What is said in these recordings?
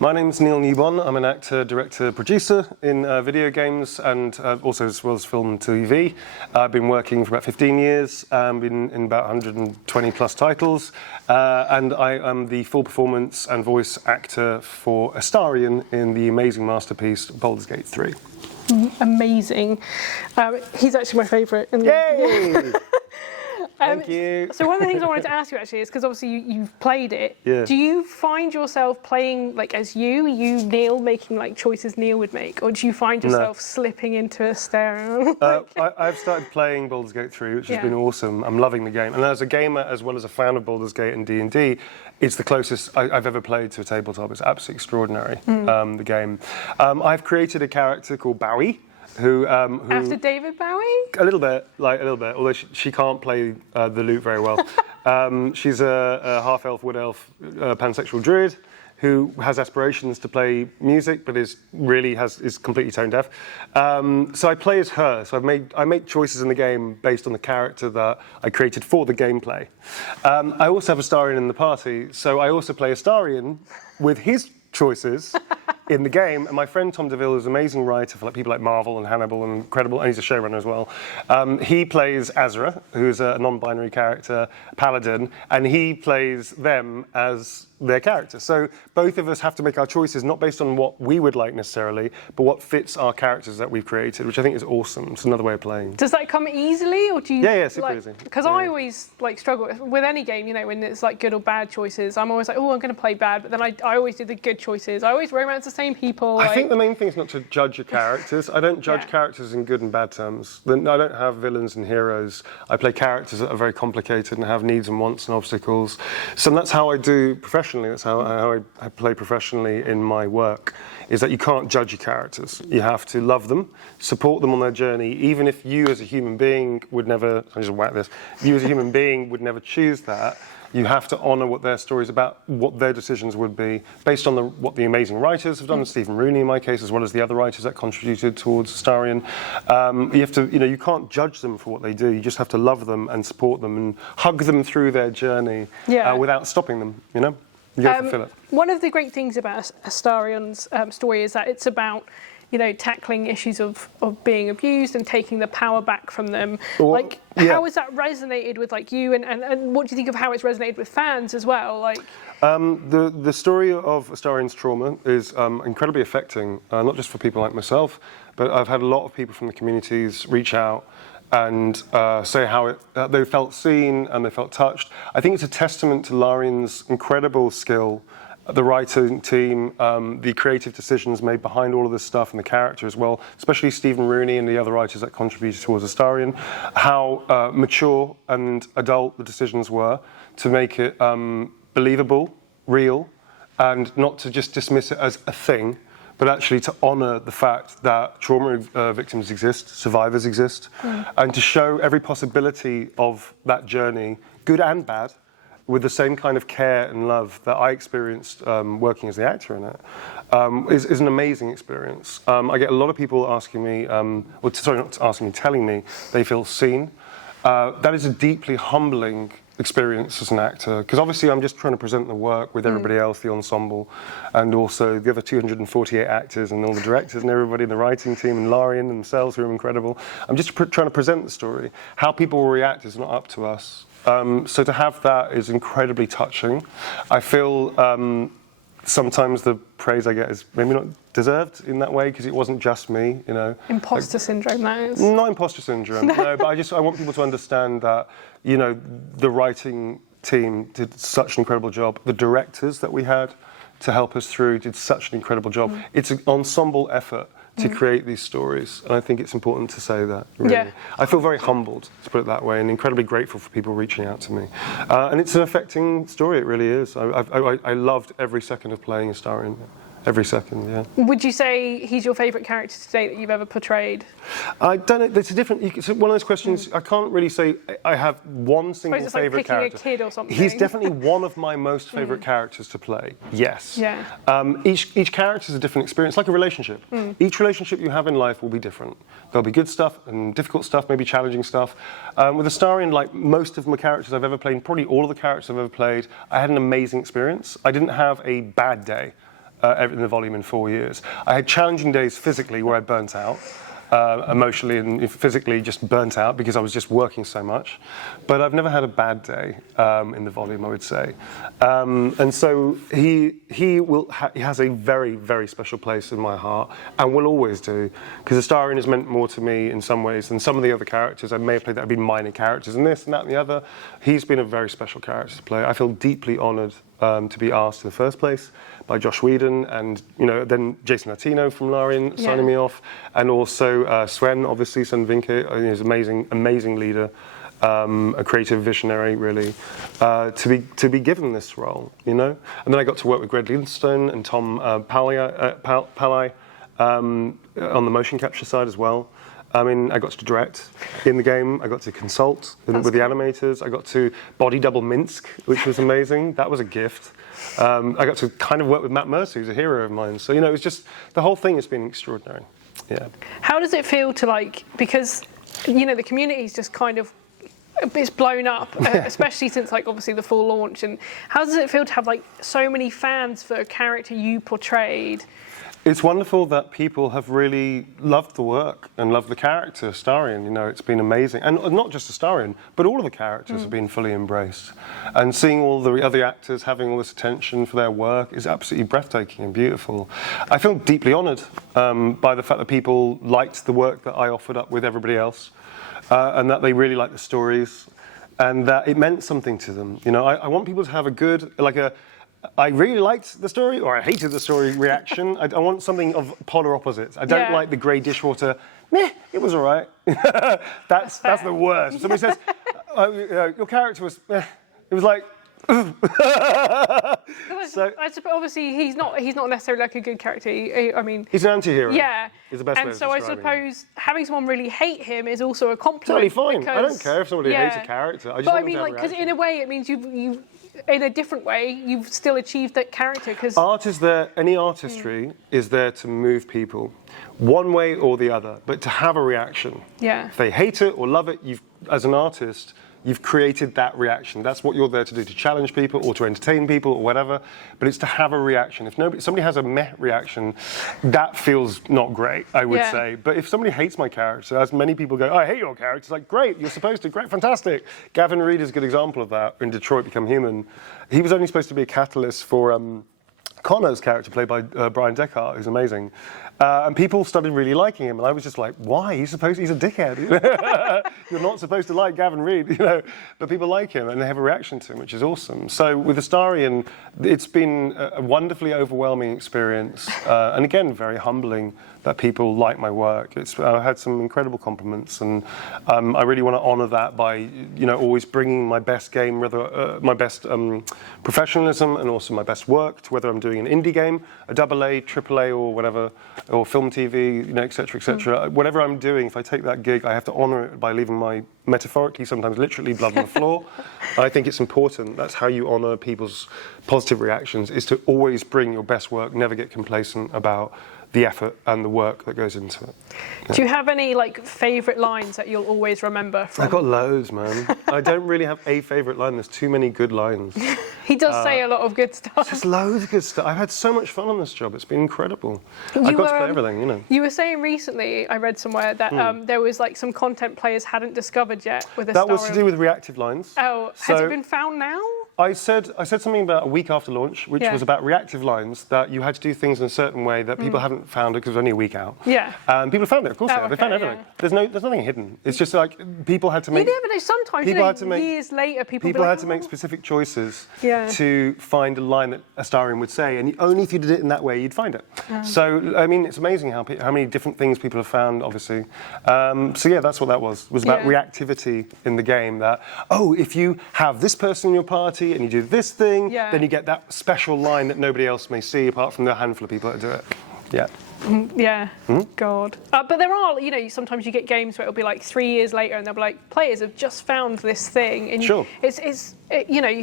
My name's Neil Newbon. I'm an actor, director, producer in video games and also as well as film and TV. I've been working for about 15 years, been in about 120 plus titles, and I am the full performance and voice actor for Astarion in the amazing masterpiece Baldur's Gate 3. Amazing. He's actually my favourite. Yay! Thank you. So one of the things I wanted to ask you actually is, because obviously you've played it, yeah. Do you find yourself playing like as you, Neil, making like choices Neil would make, or do you find yourself slipping into Astarion? I've started playing Baldur's Gate 3, which has been awesome. I'm loving the game. And as a gamer, as well as a fan of Baldur's Gate and D&D, it's the closest I've ever played to a tabletop. It's absolutely extraordinary, the game. I've created a character called Bowie, who after David Bowie? A little bit, although she can't play the lute very well. She's a half-elf, wood-elf, pansexual druid who has aspirations to play music, but is completely tone deaf. So I play as her. So I make choices in the game based on the character that I created for the gameplay. I also have Astarion in the party, so I also play Astarion with his choices in the game. And my friend Tom DeVille is an amazing writer for people like Marvel and Hannibal and Incredible, and he's a showrunner as well. He plays Azra, who's a non-binary character, paladin, and he plays them as their character. So both of us have to make our choices not based on what we would like necessarily, but what fits our characters that we've created, which I think is awesome. It's another way of playing. Does that come easily, or do you? Yeah, super easy. Because I always struggle with any game, when it's like good or bad choices. I'm always like, oh, I'm going to play bad, but then I always do the good choices. I always romance the same people. I think the main thing is not to judge your characters. I don't judge characters in good and bad terms. I don't have villains and heroes. I play characters that are very complicated and have needs and wants and obstacles. So that's how I do professionally. That's how I play professionally in my work, is that you can't judge your characters. You have to love them, support them on their journey, even if you as a human being would never, I just whack this, you as a human being would never choose that. You have to honour what their story is about, what their decisions would be, based on what the amazing writers have done, Stephen Rooney in my case, as well as the other writers that contributed towards Astarion. You have to, you can't judge them for what they do. You just have to love them and support them and hug them through their journey without stopping them, You have to feel it. One of the great things about Astarion's story is that it's about tackling issues of being abused and taking the power back from them. How has that resonated with you, and what do you think of how it's resonated with fans as well? The story of Astarion's trauma is incredibly affecting, not just for people like myself, but I've had a lot of people from the communities reach out and say how they felt seen and they felt touched. I think it's a testament to Larian's incredible skill, the writing team, the creative decisions made behind all of this stuff, and the character as well, especially Stephen Rooney and the other writers that contributed towards Astarion, how mature and adult the decisions were to make it believable, real, and not to just dismiss it as a thing, but actually to honour the fact that trauma victims exist, survivors exist, and to show every possibility of that journey, good and bad, with the same kind of care and love that I experienced working as the actor in it, is an amazing experience. I get a lot of people asking me, telling me they feel seen. That is a deeply humbling experience as an actor, because obviously I'm just trying to present the work with everybody else, the ensemble, and also the other 248 actors and all the directors and everybody in the writing team and Larian themselves, who are incredible. I'm just trying to present the story. How people will react is not up to us. So to have that is incredibly touching. I feel sometimes the praise I get is maybe not deserved in that way, because it wasn't just me, Imposter syndrome, that is. Not imposter syndrome, no, but I want people to understand that, the writing team did such an incredible job. The directors that we had to help us through did such an incredible job. It's an ensemble effort to create these stories, and I think it's important to say that, really. Yeah. I feel very humbled, to put it that way, and incredibly grateful for people reaching out to me. And it's an affecting story, it really is. I loved every second of playing Astarion. Every second, yeah. Would you say he's your favourite character to date that you've ever portrayed? I don't know. It's one of those questions. I can't really say I have one single favourite character. It's like picking a kid or something. He's definitely one of my most favourite characters to play. Yes. Yeah. Each character is a different experience, like a relationship. Each relationship you have in life will be different. There'll be good stuff and difficult stuff, maybe challenging stuff. With Astarion, like most of my characters I've ever played, probably all of the characters I've ever played, I had an amazing experience. I didn't have a bad day. in the volume in 4 years. I had challenging days physically where I burnt out. Emotionally and physically just burnt out because I was just working so much. But I've never had a bad day in the volume, I would say. And so he has a very, very special place in my heart and will always do, because Astarion has meant more to me in some ways than some of the other characters I may have played that have been minor characters in this and that and the other. He's been a very special character to play. I feel deeply honoured to be asked in the first place by Josh Whedon and then Jason Latino from Larian signing me off, and also Sven, obviously, Sven Vinke, he's an amazing leader, a creative visionary, really, to be given this role, And then I got to work with Greg Lindstone and Tom Palai on the motion capture side as well. I mean, I got to direct in the game. I got to consult with the animators. I got to body double Minsk, which was amazing. That was a gift. I got to kind of work with Matt Mercer, who's a hero of mine. So, it was just, the whole thing has been extraordinary. Yeah. How does it feel to because, the community's just kind of, it's blown up, especially since obviously the full launch. And how does it feel to have so many fans for a character you portrayed? It's wonderful that people have really loved the work and loved the character, Astarion. It's been amazing. And not just Astarion, but all of the characters have been fully embraced. And seeing all the other actors having all this attention for their work is absolutely breathtaking and beautiful. I feel deeply honoured by the fact that people liked the work that I offered up with everybody else, and that they really liked the stories, and that it meant something to them. I want people to have a good, I really liked the story, or I hated the story reaction. I want something of polar opposites. I don't like the grey dishwater, meh, it was all right. That's the worst. Somebody says, your character was, meh. It was like, so, I suppose obviously he's not necessarily a good character. I mean, he's an anti-hero. Yeah, he's the best way and of so I describing suppose having someone really hate him is also a compliment. Totally fine. I don't care if somebody hates a character. I just want them to have a because reaction. in a way it means you in a different way you've still achieved that character. Because art is there. Any artistry is there to move people, one way or the other, but to have a reaction. Yeah. If they hate it or love it, as an artist, you've created that reaction. That's what you're there to do, to challenge people or to entertain people or whatever. But it's to have a reaction. If somebody has a meh reaction, that feels not great, I would say. But if somebody hates my character, as many people go, I hate your character, it's like, great, you're supposed to, great, fantastic. Gavin Reed is a good example of that in Detroit Become Human. He was only supposed to be a catalyst for Connor's character, played by Brian Deckard, who's amazing. And people started really liking him, and I was just like, why? He's a dickhead. You're not supposed to like Gavin Reed, but people like him, and they have a reaction to him, which is awesome. So with Astarion, it's been a wonderfully overwhelming experience, and again, very humbling that people like my work. I had some incredible compliments, and I really want to honour that by, always bringing my best game, my best professionalism, and also my best work to whether I'm doing an indie game, a AA, AAA, or whatever, or film TV, et cetera, et cetera. Whatever I'm doing, if I take that gig, I have to honour it by leaving my, metaphorically, sometimes literally, blood on the floor. I think it's important. That's how you honour people's positive reactions, is to always bring your best work, never get complacent about the effort and the work that goes into it. Yeah. Do you have any favourite lines that you'll always remember from? I've got loads, man. I don't really have a favourite line. There's too many good lines. He does say a lot of good stuff. There's loads of good stuff. I've had so much fun on this job. It's been incredible. I've got to play everything, You were saying recently, I read somewhere, that there was some content players hadn't discovered yet with Astarion. That was to do with reactive lines. Oh, has it been found now? I said something about a week after launch, which was about reactive lines, that you had to do things in a certain way that people hadn't found it because it was only a week out. Yeah. And people found it, of course they have. They found everything. Yeah. There's nothing hidden. It's just people had to make... You never know, sometimes, years later, people had to make specific choices to find a line that Astarion would say, and only if you did it in that way, you'd find it. So, I mean, it's amazing how many different things people have found, obviously. So, yeah, that's what that was. It was about reactivity in the game, that, if you have this person in your party, and you do this thing, then you get that special line that nobody else may see apart from the handful of people that do it. Yeah. Yeah, God. But there are, sometimes you get games where it'll be like 3 years later and they'll be like, players have just found this thing. And Sure. you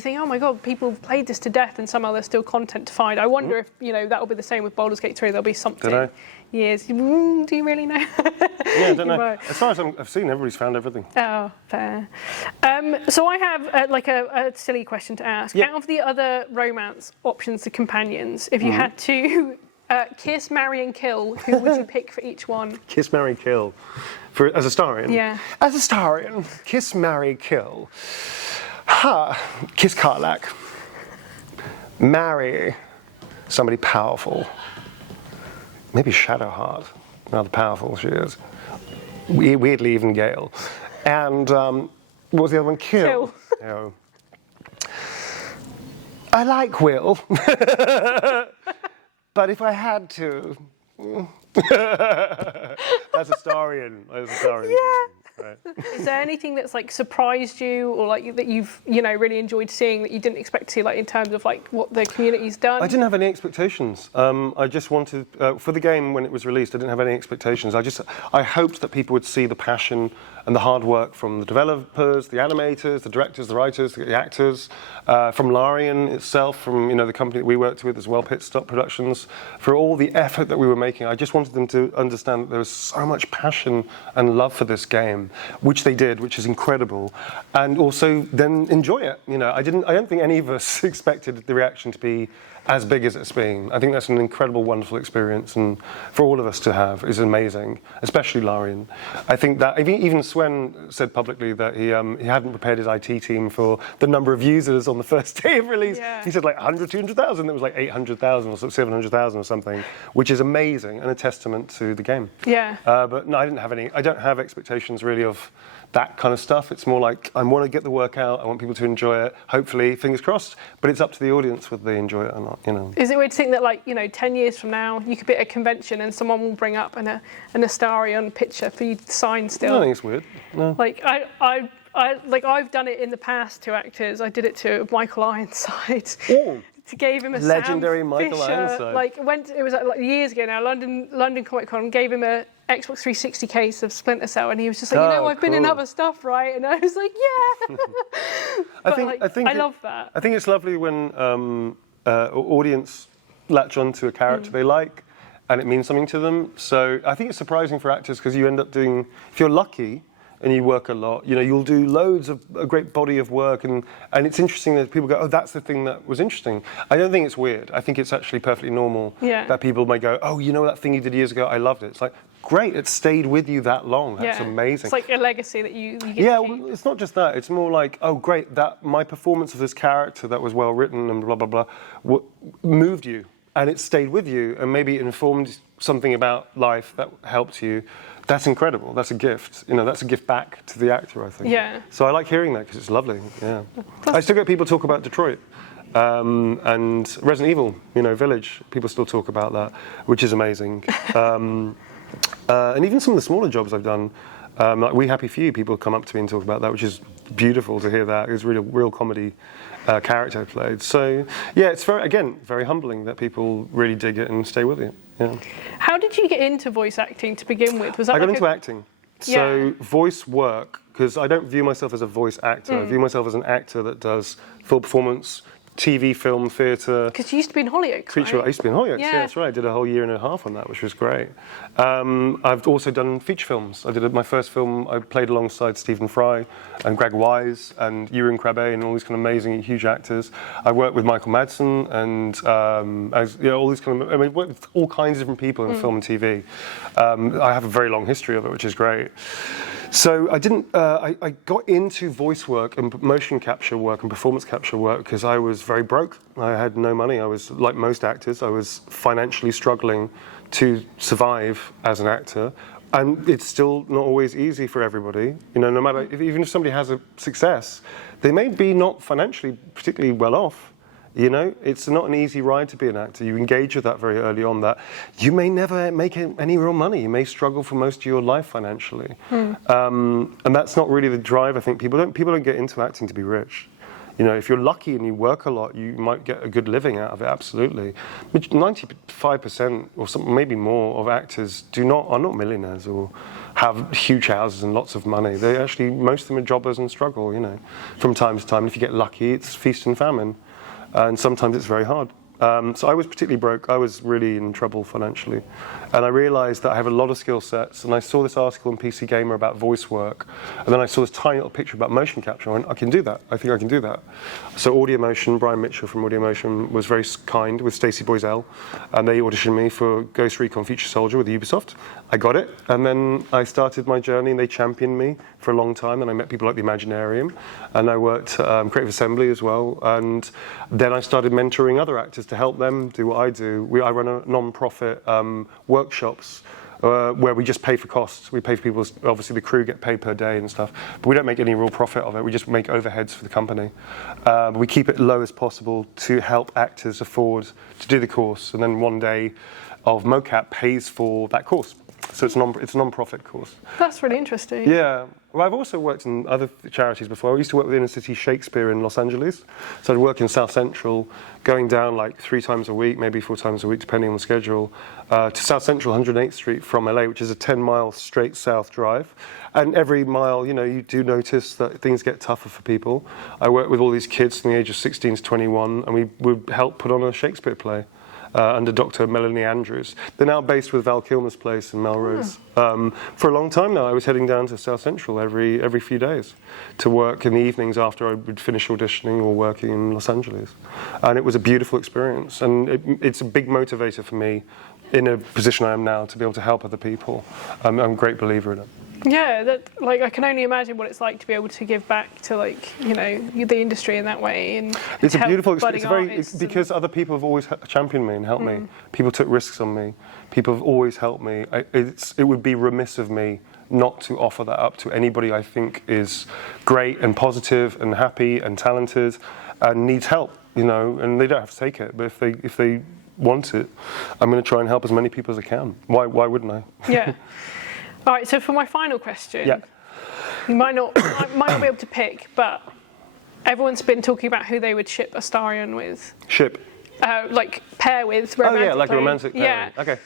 think, oh my God, people have played this to death and somehow there's still content to find. I wonder if, that'll be the same with Baldur's Gate 3. There'll be something years. Do you really know? Yeah, I don't know. As far as I've seen, everybody's found everything. Oh, fair. So I have a silly question to ask. Yep. Out of the other romance options, the companions, if you had to kiss, marry, and kill, who would you pick for each one? Kiss, marry, kill. As Astarion? Yeah. As Astarion, kiss, marry, kill. Kiss Karlach. Marry somebody powerful. Maybe Shadowheart. Rather powerful she is. Weirdly, even Gale. And what was the other one? Kill. Oh. I like Will. But if I had to, that's Astarion. Yeah. Right. Is there anything that's like surprised you, or like that you've really enjoyed seeing that you didn't expect to see, like in terms of like what the community's done? I didn't have any expectations. I just wanted for the game when it was released. I didn't have any expectations. I hoped that people would see the passion and the hard work from the developers, the animators, the directors, the writers, the actors, from Larian itself, from the company that we worked with as well, Pit Stop Productions, for all the effort that we were making. I just wanted them to understand that there was so much passion and love for this game, which they did, which is incredible, and also then enjoy it. I don't think any of us expected the reaction to be as big as it's been. I think that's an incredible, wonderful experience, and for all of us to have is amazing, especially Larian. I think that even Swen said publicly that he hadn't prepared his IT team for the number of users on the first day of release. Yeah. He said like 100, 200,000. It was like 800,000 or 700,000 or something, which is amazing and a testament to the game. Yeah. But no, I don't have expectations really of that kind of stuff. It's more like I want to get the work out. I want people to enjoy it. Hopefully, fingers crossed. But it's up to the audience whether they enjoy it or not. Is it weird to think that, like 10 years from now, you could be at a convention and someone will bring up an Astarion picture for you to sign still? I don't think it's weird. No. Like I've done it in the past to actors. I did it to Michael Ironside. Oh. Gave him a legendary Sam Michael Fisher, Ironside. It was like years ago now. London Comic Con gave him a Xbox 360 case of Splinter Cell, and he was just like, I've been in other stuff, right? And I was like, yeah. I love that. I think it's lovely when audience latch onto a character they like, and it means something to them. So I think it's surprising for actors because you end up doing, if you're lucky, and you work a lot, you'll do loads of a great body of work, and it's interesting that people go, oh, that's the thing that was interesting. I don't think it's weird. I think it's actually perfectly normal that people may go, oh, that thing you did years ago, I loved it. It's like, great, it stayed with you that long. That's amazing. It's like a legacy that you get to keep. Well, it's not just that. It's more like, oh, great, that my performance of this character that was well written and blah, blah, blah, moved you, and it stayed with you, and maybe it informed something about life that helped you. That's incredible. That's a gift. That's a gift back to the actor, I think. Yeah. So I like hearing that because it's lovely. Yeah. I still get people talk about Detroit and Resident Evil. Village. People still talk about that, which is amazing. And even some of the smaller jobs I've done, like We Happy Few, people come up to me and talk about that, which is beautiful to hear that. It's really real comedy character I played. So yeah, it's very humbling that people really dig it and stay with it. Yeah. How did you get into voice acting to begin with? Was that I got into acting. So voice work, because I don't view myself as a voice actor. I view myself as an actor that does full performance, TV, film, theatre. Because you used to be in Hollyoaks, right? I used to be in Hollyoaks, yeah, that's right. I did a whole year and a half on that, which was great. I've also done feature films. I did my first film, I played alongside Stephen Fry and Greg Wise and Ewan Krabbe and all these kind of amazing, huge actors. I worked with Michael Madsen and all these kind of, I worked with all kinds of different people in film and TV. I have a very long history of it, which is great. So I got into voice work and motion capture work and performance capture work because I was very broke. I had no money. I was, like most actors, I was financially struggling to survive as an actor. And it's still not always easy for everybody. No matter, even if somebody has a success, they may be not financially particularly well off. It's not an easy ride to be an actor. You engage with that very early on, that you may never make any real money. You may struggle for most of your life financially. And that's not really the drive. I think people don't get into acting to be rich. You know, if you're lucky and you work a lot, you might get a good living out of it, absolutely. But 95% or something, maybe more, of actors are not millionaires or have huge houses and lots of money. They actually, most of them are jobbers and struggle, you know, from time to time. If you get lucky, it's feast and famine. And sometimes it's very hard. So I was particularly broke. I was really in trouble financially. And I realized that I have a lot of skill sets. And I saw this article in PC Gamer about voice work. And then I saw this tiny little picture about motion capture. I went, I can do that. I think I can do that. So Audio Motion, Brian Mitchell from Audio Motion was very kind with Stacey Boiselle. And they auditioned me for Ghost Recon Future Soldier with Ubisoft. I got it. And then I started my journey and they championed me for a long time. And I met people like the Imaginarium. And I worked Creative Assembly as well. And then I started mentoring other actors to help them do what I do. I run a non-profit workshops where we just pay for costs. We pay for people, obviously the crew get paid per day and stuff, but we don't make any real profit of it. We just make overheads for the company. We keep it low as possible to help actors afford to do the course, and then one day of mocap pays for that course. So it's a non-profit course. That's really interesting. Yeah. Well, I've also worked in other charities before. I used to work with Inner City Shakespeare in Los Angeles. So I'd work in South Central, going down like 3 times a week, maybe 4 times a week, depending on the schedule, to South Central, 108th Street from LA, which is a 10-mile straight south drive. And every mile, you know, you do notice that things get tougher for people. I worked with all these kids from the age of 16 to 21, and we would help put on a Shakespeare play. Under Dr. Melanie Andrews. They're now based with Val Kilmer's place in Melrose. For a long time now, I was heading down to South Central every few days to work in the evenings after I would finish auditioning or working in Los Angeles. And it was a beautiful experience. And it's a big motivator for me in a position I am now to be able to help other people. I'm a great believer in it. Yeah, I can only imagine what it's like to be able to give back to, like, you know, the industry in that way. And it's a beautiful experience. Because other people have always championed me and helped me. People took risks on me. People have always helped me. It would be remiss of me not to offer that up to anybody I think is great and positive and happy and talented and needs help, you know, and they don't have to take it. But if they want it, I'm going to try and help as many people as I can. Why wouldn't I? Yeah. All right, so for my final question, you might not be able to pick, but everyone's been talking about who they would ship Astarion with. Ship? Like pair with romantically. Oh yeah, like a romantic pairing. Yeah. Okay.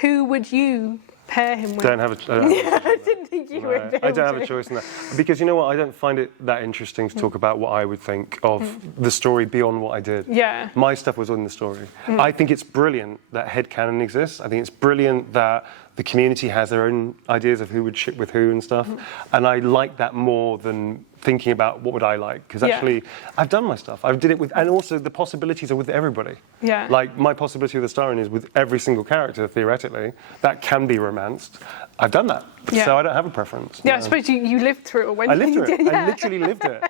Who would you pair him with? I didn't think you would be able I don't have a choice in that. Because you know what, I don't find it that interesting to talk about what I would think of the story beyond what I did. Yeah. My stuff was in the story. I think it's brilliant that headcanon exists. I think it's brilliant that the community has their own ideas of who would ship with who and stuff. And I like that more than thinking about what would I like. Because actually, I've done my stuff. I did it with, and also the possibilities are with everybody. Yeah. Like my possibility with Astarion is with every single character, theoretically, that can be romanced. I've done that. Yeah. So I don't have a preference. Yeah, I suppose you lived through it when I lived you through it. did. Yeah. I literally lived it.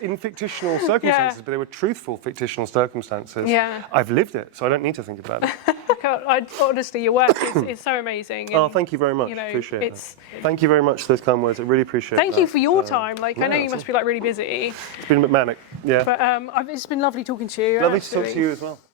In fictional circumstances, but they were truthful fictional circumstances. Yeah. I've lived it, so I don't need to think about it. Honestly, your work is so amazing. And, thank you very much. You know, appreciate it. Thank you very much for those kind words. I really appreciate it. Thank you for your time. Like, I know you must be like really busy. It's been a bit manic, yeah. But it's been lovely talking to you. Lovely to talk to you as well.